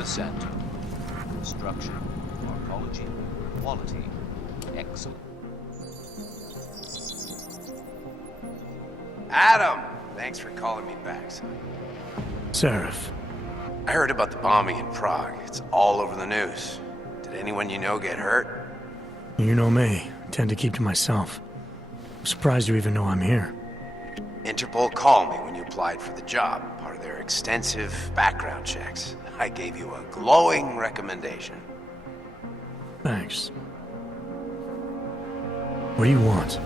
the center. Structure, morphology, quality, excellent. Adam! Thanks for calling me back, son. Sarif. I heard about the bombing in Prague. It's all over the news. Did anyone you know get hurt? You know me. I tend to keep to myself. I'm surprised you even know I'm here. Interpol called me when you applied for the job, part of their extensive background checks. I gave you a glowing recommendation. Thanks. What do you want?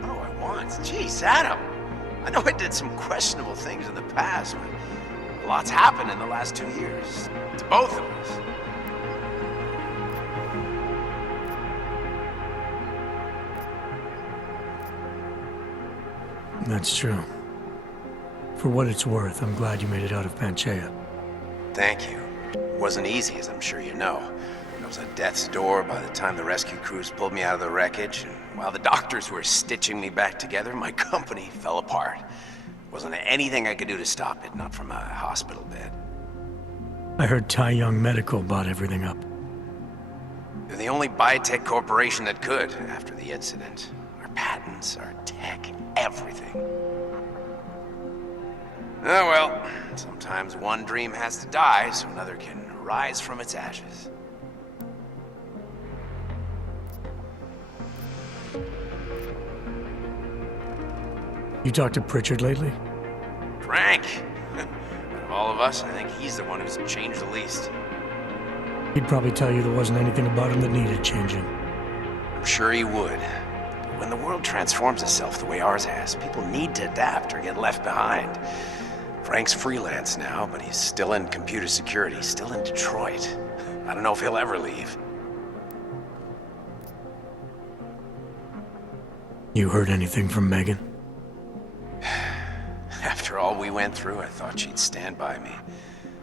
What do I want? Jeez, Adam! I know I did some questionable things in the past, but a lot's happened in the last 2 years. To both of us. That's true. For what it's worth, I'm glad you made it out of Panchaea. Thank you. It wasn't easy, as I'm sure you know. I was at death's door by the time the rescue crews pulled me out of the wreckage, and while the doctors were stitching me back together, my company fell apart. Wasn't anything I could do to stop it, not from a hospital bed. I heard Tai Young Medical bought everything up. They're the only biotech corporation that could, after the incident. Our patents, our tech, everything. Oh well, sometimes one dream has to die so another can rise from its ashes. You talked to Pritchard lately? Frank! Out of all of us, I think he's the one who's changed the least. He'd probably tell you there wasn't anything about him that needed changing. I'm sure he would. When the world transforms itself the way ours has, people need to adapt or get left behind. Frank's freelance now, but he's still in computer security, still in Detroit. I don't know if he'll ever leave. You heard anything from Megan? After all we went through, I thought she'd stand by me.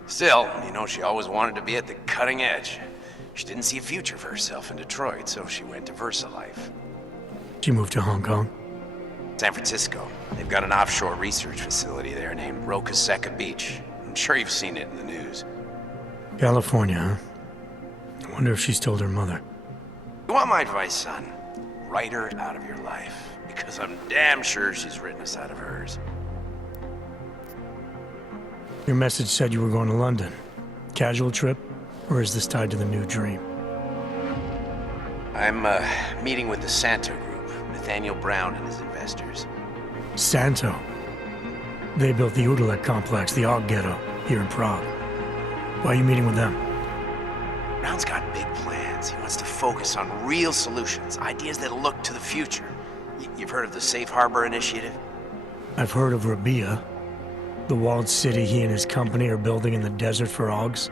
Still, you know, she always wanted to be at the cutting edge. She didn't see a future for herself in Detroit, so she went to VersaLife. She moved to Hong Kong? San Francisco. They've got an offshore research facility there named Rocaseca Beach. I'm sure you've seen it in the news. California, huh? I wonder if she's told her mother. You want my advice, son? Write her out of your life. Because I'm damn sure she's written us out of hers. Your message said you were going to London. Casual trip? Or is this tied to the new dream? I'm, meeting with the Santo Group, Nathaniel Brown and his investors. Santo? They built the Udalek complex, the Og Ghetto, here in Prague. Why are you meeting with them? Brown's got big plans. He wants to focus on real solutions, ideas that look to the future. You've heard of the Safe Harbor Initiative? I've heard of Rabia, the walled city he and his company are building in the desert for Ogs.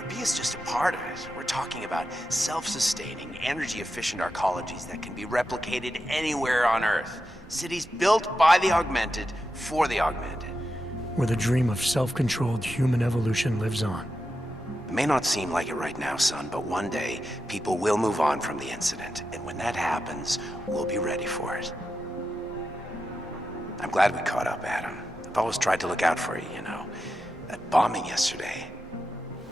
Rabia is just a part of it. We're talking about self-sustaining, energy-efficient arcologies that can be replicated anywhere on Earth. Cities built by the augmented, for the augmented. Where the dream of self-controlled human evolution lives on. It may not seem like it right now, son, but one day, people will move on from the incident. And when that happens, we'll be ready for it. I'm glad we caught up, Adam. I've always tried to look out for you, you know. That bombing yesterday.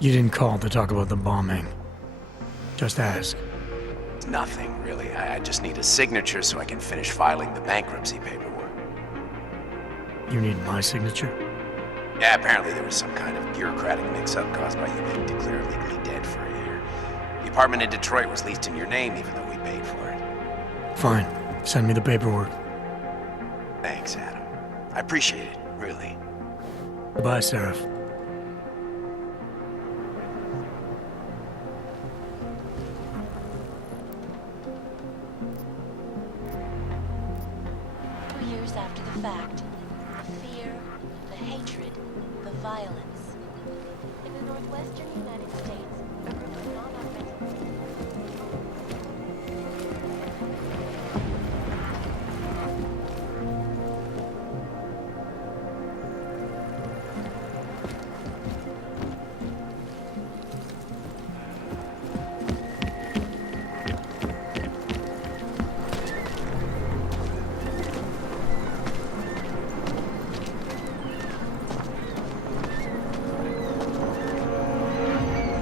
You didn't call to talk about the bombing. Just ask. It's nothing, really. I just need a signature so I can finish filing the bankruptcy paperwork. You need my signature? Yeah, apparently there was some kind of bureaucratic mix-up caused by you being declared legally dead for a year. The apartment in Detroit was leased in your name, even though we paid for it. Fine. Send me the paperwork. Thanks, Adam. I appreciate it, really. Goodbye, Sarif. After the fact, the fear, the hatred, the violence. In the northwestern United States, a group of non-offensive...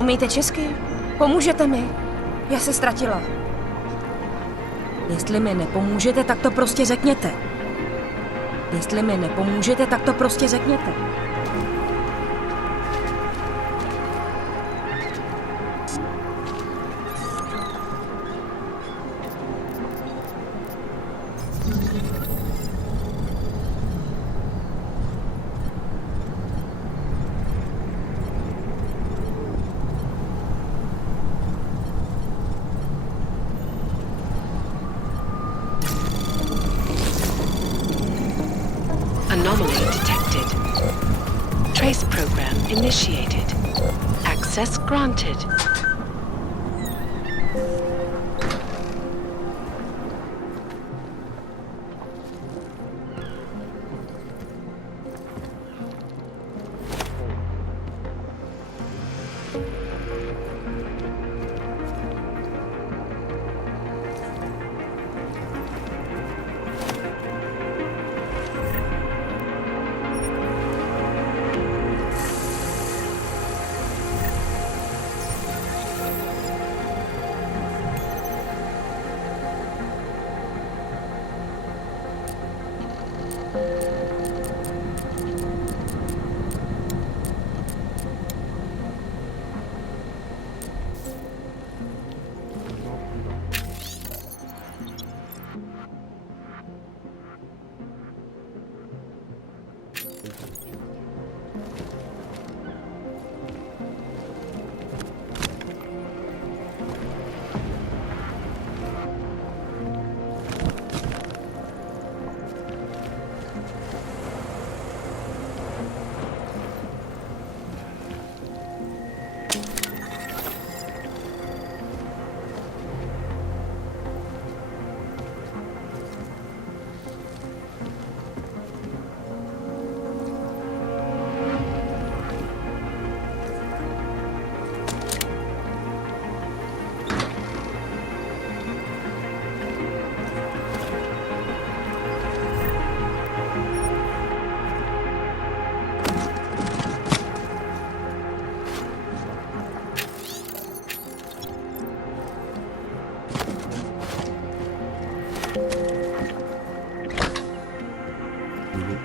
Umíte česky? Pomůžete mi? Já se ztratila. Jestli mi nepomůžete, tak to prostě řekněte. Jestli mi nepomůžete, tak to prostě řekněte. Anomaly detected. Trace program initiated. Access granted.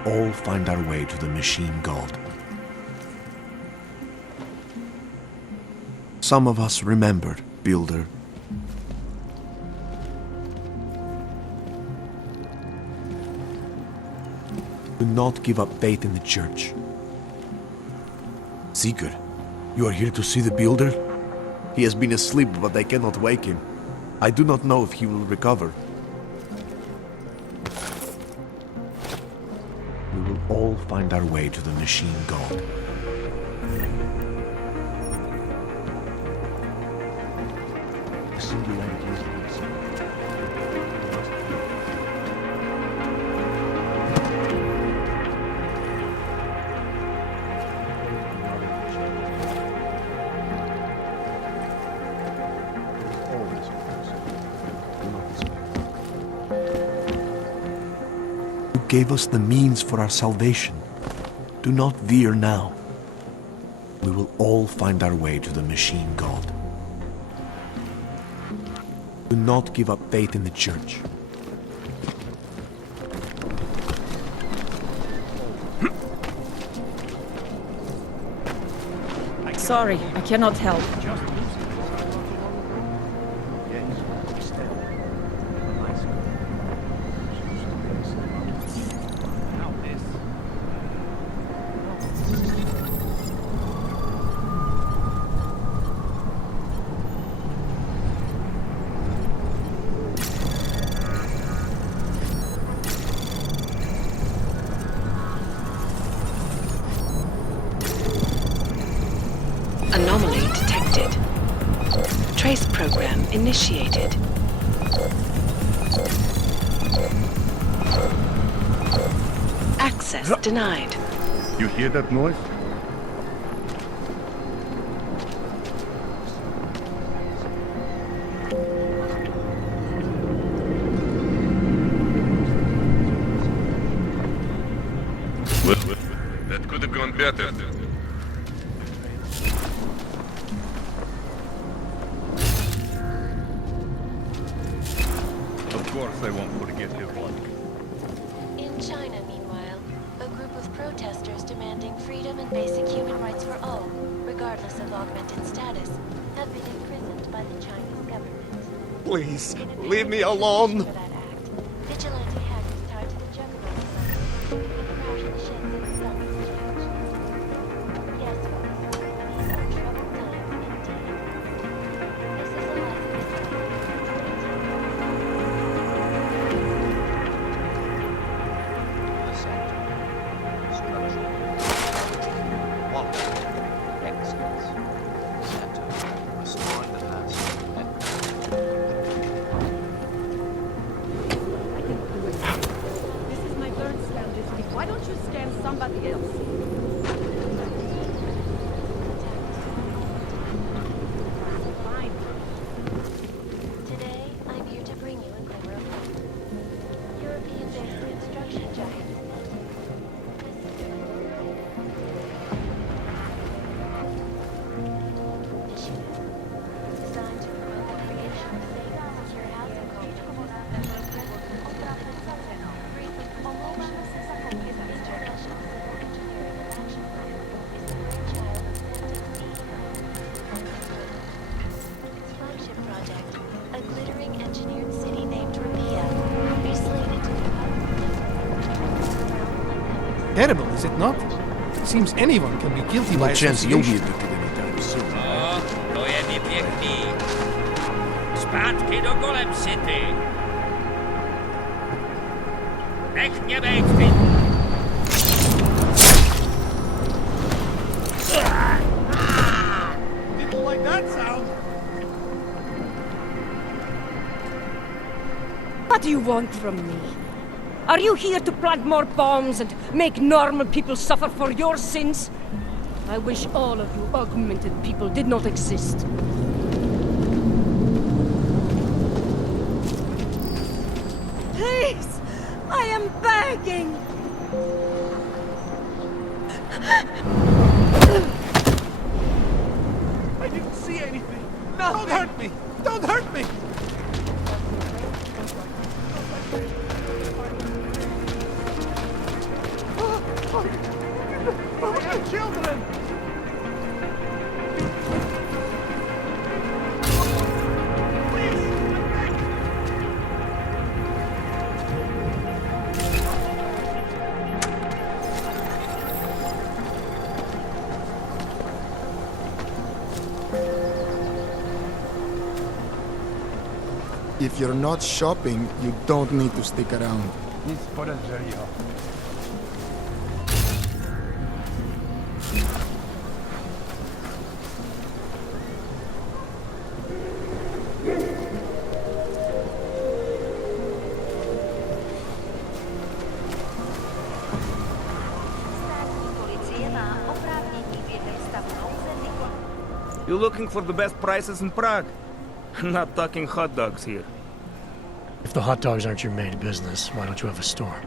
All find our way to the machine god. Some of us remembered, Builder. Do not give up faith in the church. Sigurd, you are here to see the Builder? He has been asleep, but I cannot wake him. I do not know if he will recover. We will all find our way to the machine god. The singularity is possible. Gave us the means for our salvation. Do not veer now. We will all find our way to the machine god. Do not give up faith in the church. Sorry, I cannot help. Anomaly detected. Trace program initiated. Access denied. You hear that noise? Well, that could have gone better. course they won't forgive him. In China, meanwhile, a group of protesters demanding freedom and basic human rights for all, regardless of augmented status, have been imprisoned by the Chinese government. Please, In a leave me panic alone. for that act, vigilante hackers tied to the juggernaut crash the sheds in the stock exchange. Yes, folks, these are troubled times indeed. This is a life Ascent. Structure. Quality. Excellence. Center. Restoring the past. This is my third scan this week. Why don't you scan somebody else? Fine. Today, I'm here to bring you a glimmer of hope. European-based construction giants. Designed to promote the creation of safe and secure housing communities that will address free from international civil engineering and action plan is the brainchild of its flagship project, a glittering engineered city named Rapia, is slated to become Terrible, is it not? Seems anyone can be guilty by No chance you'll be association. evicted anytime soon. O, to je mi pěkný. Zpátky do Golem City. Nech mě bejt, ty... Didn't like that sound. What do you want from me? Are you here to plant more bombs and make normal people suffer for your sins? I wish all of you augmented people did not exist. Please! I am begging! I didn't see anything. No, don't hurt me. Don't hurt me. My children. If you're not shopping, you don't need to stick around. Nic podezřelého. You looking for the best prices in Prague? Not talking hot dogs here. If the hot dogs aren't your main business, why don't you have a store?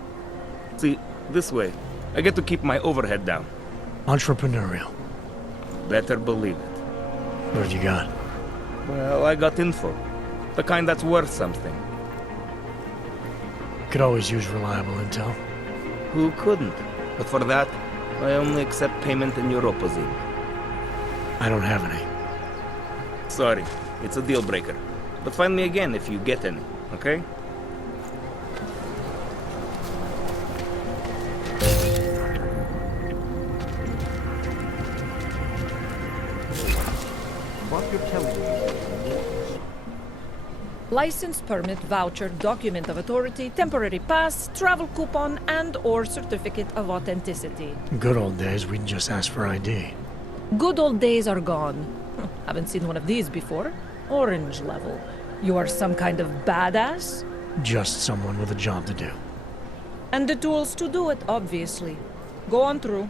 See, this way, I get to keep my overhead down. Entrepreneurial. Better believe it. What have you got? Well, I got info. The kind that's worth something. Could always use reliable intel. Who couldn't? But for that, I only accept payment in Europozine. I don't have any. Sorry, it's a deal breaker. But find me again if you get any, okay? What you're telling me is License, permit, voucher, document of authority, temporary pass, travel coupon, and/or certificate of authenticity. Good old days, we'd just ask for ID. Good old days are gone. Haven't seen one of these before. Orange level. You are some kind of badass? Just someone with a job to do. And the tools to do it, obviously. Go on through.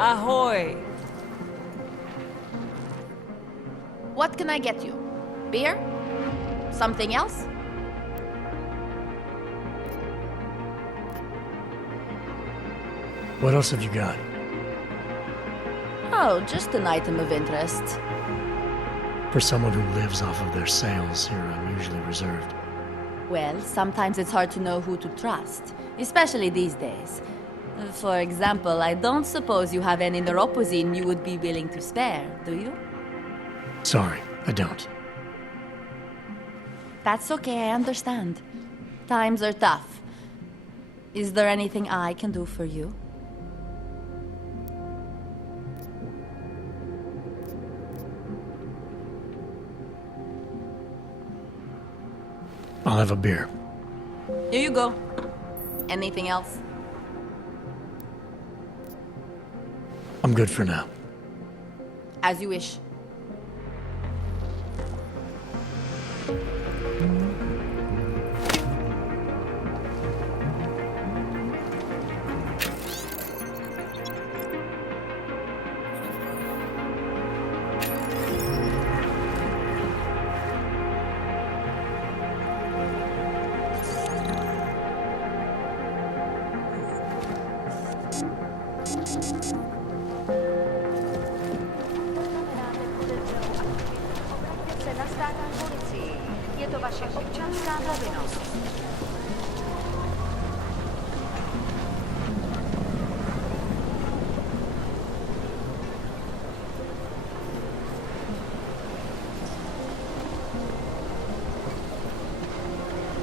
Ahoy! What can I get you? Beer? Something else? What else have you got? Oh, just an item of interest. For someone who lives off of their sales, you're unusually reserved. Well, sometimes it's hard to know who to trust, especially these days. For example, I don't suppose you have any neuropozyne you would be willing to spare, do you? Sorry, I don't. That's okay, I understand. Times are tough. Is there anything I can do for you? I'll have a beer. Here you go. Anything else? I'm good for now. As you wish.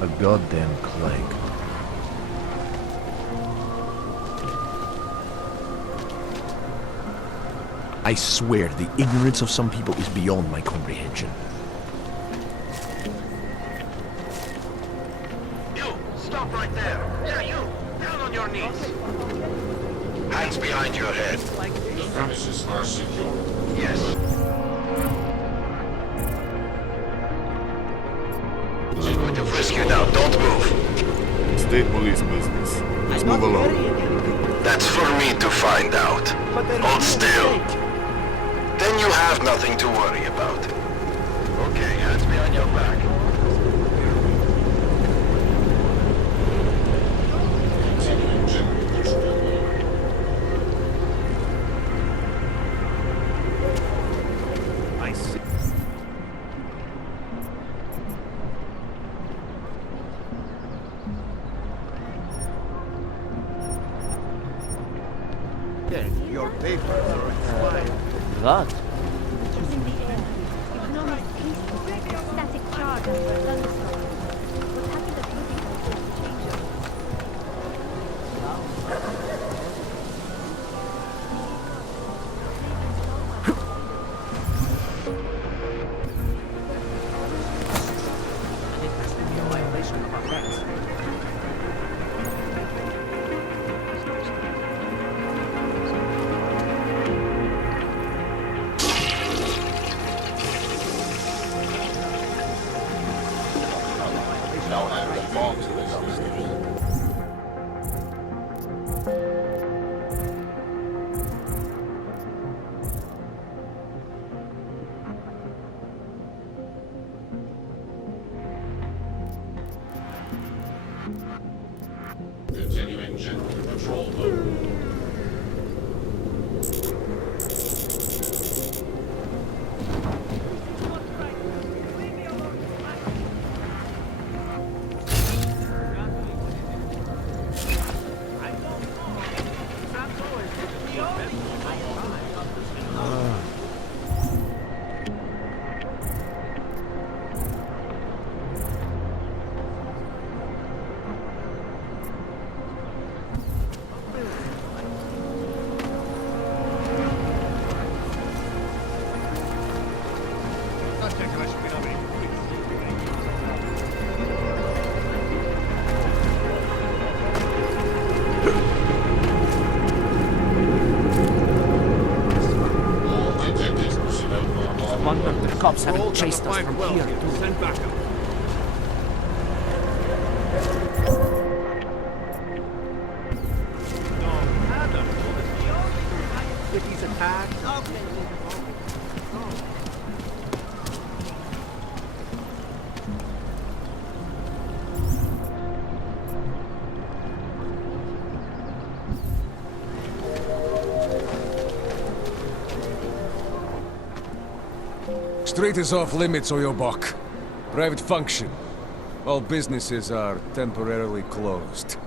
A goddamn clank. I swear, the ignorance of some people is beyond my comprehension. You! Stop right there! Yeah, you! Down on your knees! Hands behind your head. The premises are secure. Yes. She's going to frisk you now. Don't move. State police business. Let's move along. That's for me to find out. Hold still. Then you have nothing to worry about. Okay, hands behind your back. Continuing general patrol. I see. Your papers are expired. What? In the air. Economic peace detects a static charge under a thunderstorm. What's happened at Ruby change it. I think that's the violation of our rights. Now I have belong to this business. Continuing general patrol mode. Wonder if the cops haven't chased us from here, too. Send backup. Street is off limits, Oyobok. Private function. All businesses are temporarily closed.